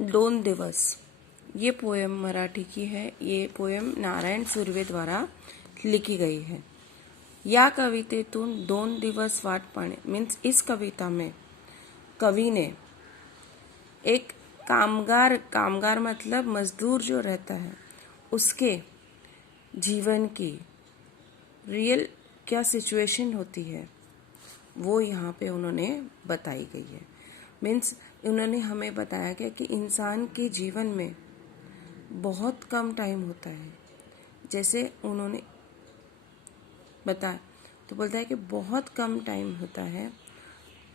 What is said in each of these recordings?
दोन दिवस, ये पोएम मराठी की है। ये पोएम नारायण सुर्वे द्वारा लिखी गई है। या कवितेतून दोन दिवस वाट पाहणे मीन्स इस कविता में कवि ने एक कामगार मतलब मजदूर जो रहता है उसके जीवन की रियल क्या सिचुएशन होती है वो यहाँ पे उन्होंने बताई गई है। मीन्स उन्होंने हमें बताया गया कि इंसान के जीवन में बहुत कम टाइम होता है। जैसे उन्होंने बताया तो बोलता है कि बहुत कम टाइम होता है।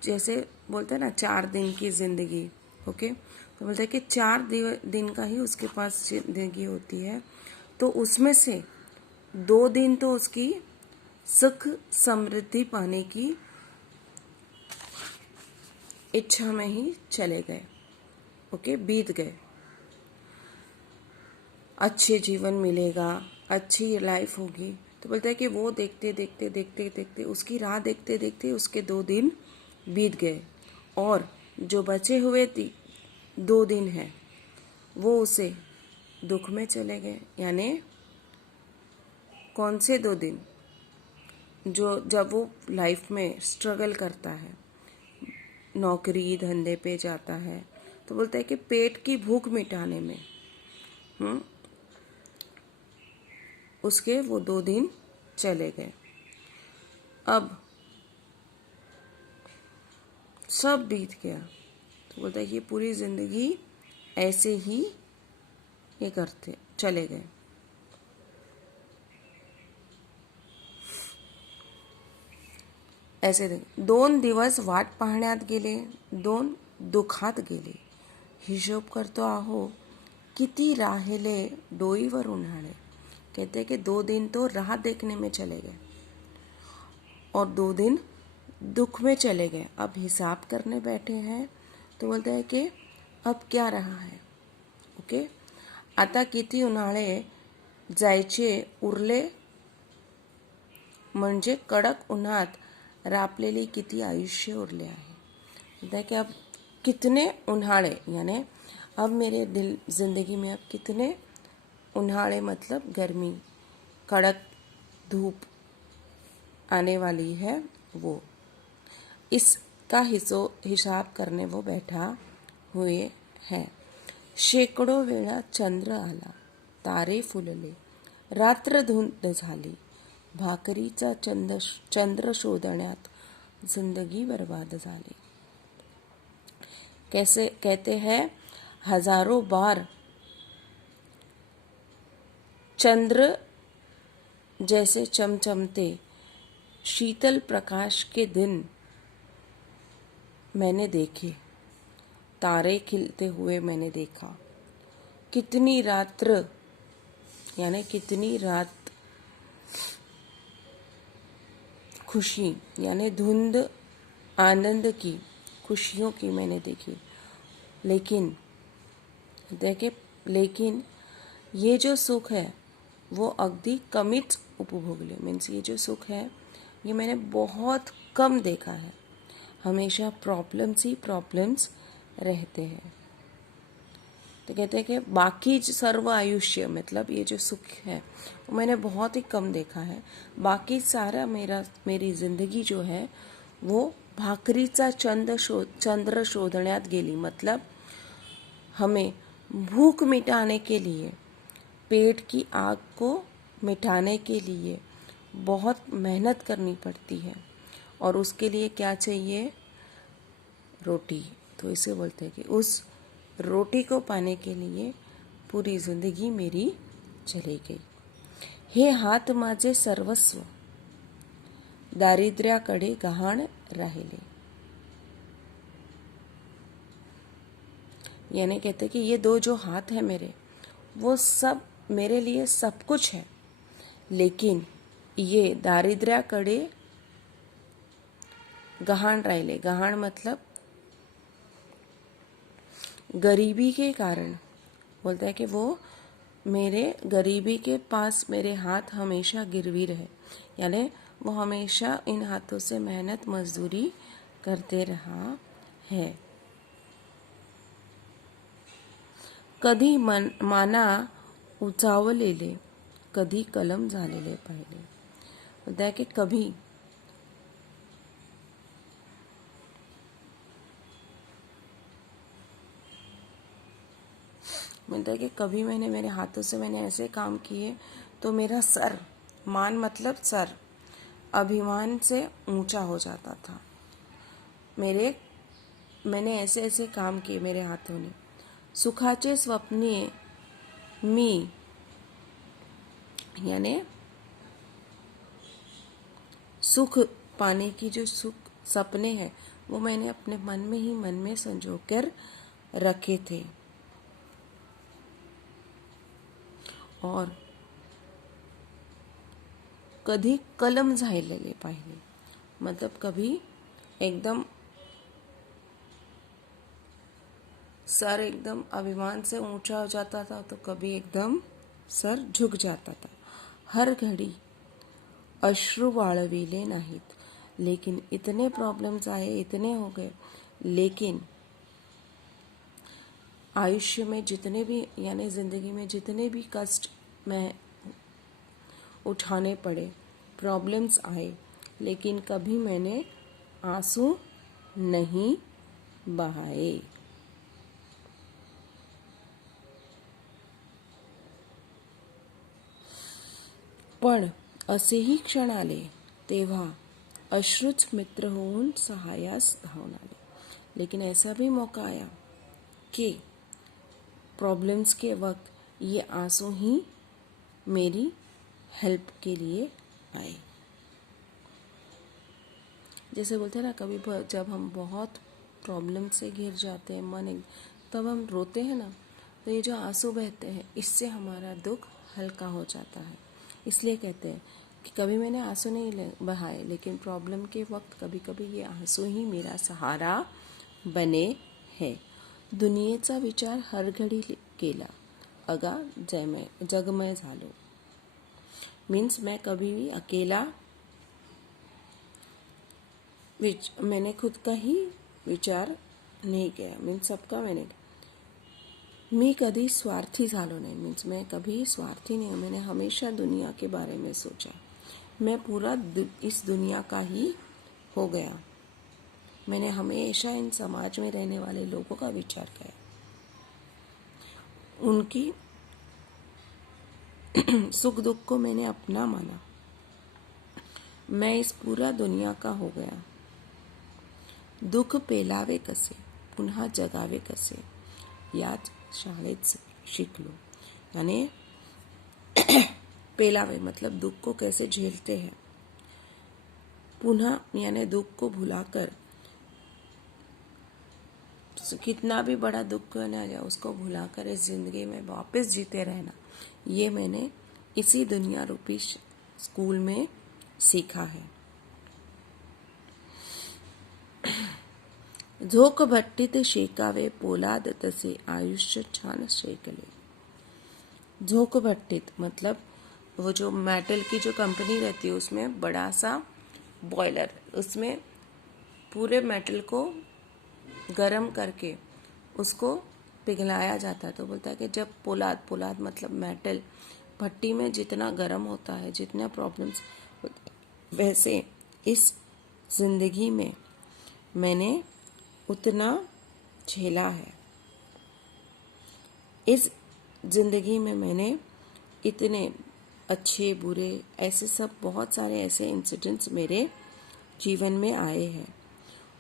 जैसे बोलते हैं ना 4 दिन की ज़िंदगी, ओके, तो बोलता है कि 4 दिन का ही उसके पास ज़िंदगी होती है। तो उसमें से 2 दिन तो उसकी सुख समृद्धि पाने की इच्छा में ही चले गए, ओके, बीत गए। अच्छे जीवन मिलेगा, अच्छी लाइफ होगी। तो बोलता है कि वो देखते देखते देखते देखते उसकी राह देखते देखते उसके 2 दिन बीत गए और जो बचे हुए 2 दिन हैं वो उसे दुख में चले गए। यानी कौन से 2 दिन? जो जब वो लाइफ में स्ट्रगल करता है, नौकरी धंधे पे जाता है, तो बोलता है कि पेट की भूख मिटाने में उसके वो 2 दिन चले गए। अब सब बीत गया। तो बोलता है कि पूरी जिंदगी ऐसे ही ये करते चले गए। ऐसे 2 दिवस वाट पाहण्यात गेले, 2 दुखात गेले, हिशोब करतो आहो किती राहिले डोईवर उन्हाळे। कहते हैं कि 2 दिन तो राह देखने में चले गए और 2 दिन दुख में चले गए। अब हिसाब करने बैठे हैं तो बोलते हैं कि अब क्या रहा है, ओके। आता किती उन्हाळे जायचे उरले म्हणजे कडक उन्हात रापलेली किती आयुष्य उरले आहे। बोलता है कि अब कितने उन्हाळे यानी अब मेरे जिंदगी में अब कितने उन्हाळे मतलब गर्मी, कड़क धूप आने वाली है, वो इसका हिसाब करने वो बैठा हुए है। शेकडो वेळा चंद्र आला, तारे फुलले, रात्र धुंद झाली, भाकरीचा चंद्र शोधण्यात जिंदगी बर्बाद झाली। कैसे कहते हैं, हजारों बार चंद्र जैसे चमचमते शीतल प्रकाश के दिन मैंने देखे, तारे खिलते हुए मैंने देखा। कितनी रात्र यानी कितनी रात खुशी यानी धुंध आनंद की, खुशियों की मैंने देखी। लेकिन देखे, लेकिन ये जो सुख है वो अगदी कमीच उपभोगले। मीन्स ये जो सुख है ये मैंने बहुत कम देखा है। हमेशा प्रॉब्लम्स ही प्रॉब्लम्स रहते हैं। तो कहते हैं कि बाकी सर्व आयुष्य मतलब ये जो सुख है वो मैंने बहुत ही कम देखा है। बाकी सारा मेरी जिंदगी जो है वो भाकरीचा चंद्र शोधण्यात गेली। मतलब हमें भूख मिटाने के लिए, पेट की आग को मिटाने के लिए बहुत मेहनत करनी पड़ती है और उसके लिए क्या चाहिए? रोटी। तो इसे बोलते हैं कि उस रोटी को पाने के लिए पूरी जिंदगी मेरी चली गई। हे हात माझे सर्वस्व, दारिद्र्याकडे गहाण राहिले। यानी कहते कि ये 2 जो हाथ है मेरे, वो सब मेरे लिए सब कुछ है, लेकिन ये दारिद्र्याकडे गहाण राहिले। गहाण मतलब गरीबी के कारण। बोलता है कि वो मेरे गरीबी के पास मेरे हाथ हमेशा गिरवी रहे। यानी वो हमेशा इन हाथों से मेहनत मजदूरी करते रहा है। कधी माना उचावलेले, कधी कलम झालेले पाहिले. म्हणताय की कभी मिलता है कि कभी मैंने मेरे हाथों से मैंने ऐसे काम किए तो मेरा सर, मान मतलब सर, अभिमान से ऊंचा हो जाता था. मैंने ऐसे ऐसे काम किए मेरे हाथों ने. सुखाचे स्वप्ने मी, यानी सुख पाने की जो सुख सपने हैं वो मैंने अपने मन में ही मन में संजो कर रखे थे. और कधी कलम झालेले पाहिले, मतलब कभी एकदम सर एकदम अभिमान से ऊंचा हो जाता था तो कभी एकदम सर झुक जाता था. हर घड़ी अश्रु वाळविले नाहीत, लेकिन इतने प्रॉब्लम्स आए, इतने हो गए, लेकिन आयुष्य में जितने भी यानी ज़िंदगी में जितने भी कष्ट मैं उठाने पड़े, प्रॉब्लम्स आए, लेकिन कभी मैंने आंसू नहीं बहाए. पण असेही क्षण आले तेव्हा अश्रुच मित्र होऊन सहायास धावून आले. लेकिन ऐसा भी मौका आया कि प्रॉब्लम्स के वक्त ये आंसू ही मेरी हेल्प के लिए आए. जैसे बोलते हैं ना, कभी जब हम बहुत प्रॉब्लम से घिर जाते हैं तब हम रोते हैं ना, तो ये जो आंसू बहते हैं इससे हमारा दुख हल्का हो जाता है. इसलिए कहते हैं कि कभी मैंने आंसू नहीं बहाए, लेकिन प्रॉब्लम के वक्त कभी कभी ये आंसू ही मेरा सहारा बने हैं. दुनियेचा विचार हर घडी केला, अगा जगमय झालो. मीन्स मैं कभी भी अकेला मैंने खुद का ही विचार नहीं किया. मीन्स सबका मी कभी स्वार्थी झालो नहीं. मीन्स मैं कभी स्वार्थी नहीं हूँ. मैंने हमेशा दुनिया के बारे में सोचा. मैं पूरा इस दुनिया का ही हो गया. मैंने हमेशा इन समाज में रहने वाले लोगों का विचार किया, उनकी सुख दुख को मैंने अपना माना. मैं इस पूरा दुनिया का हो गया. दुःख पेलावे कसे, पुन्हा जगावे कसे, याच शाळेत शिकलो. यानी पेलावे मतलब दुख को कैसे झेलते हैं, पुनः यानी दुख को भुलाकर, कितना भी बड़ा दुख क्यों ना आ जाए उसको भुलाकर इस जिंदगी में वापस जीते रहना, ये मैंने इसी दुनिया रूपी स्कूल में सीखा है. झोक भट्टीत शेकावे पोलाद तसे आयुष्य छान शेकले. झोक भट्टीत मतलब वो जो मेटल की जो कंपनी रहती है उसमें बड़ा सा बॉयलर, उसमें पूरे मेटल को गरम करके उसको पिघलाया जाता है. तो बोलता है कि जब पोलाद मतलब मेटल भट्टी में जितना गरम होता है, जितना प्रॉब्लम्स, वैसे इस जिंदगी में मैंने उतना झेला है. इस जिंदगी में मैंने इतने अच्छे बुरे ऐसे सब बहुत सारे ऐसे इंसिडेंट्स मेरे जीवन में आए हैं.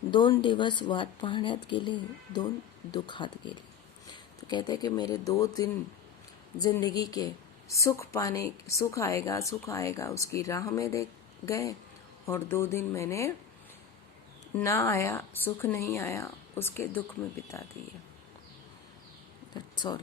2 दिवस वाट पाहण्यात गेले, 2 दुखात गेले. तो कहते हैं कि मेरे 2 दिन जिंदगी के सुख आएगा उसकी राह में गए, और 2 दिन मैंने ना आया, सुख नहीं आया, उसके दुख में बिता दिए. That's all.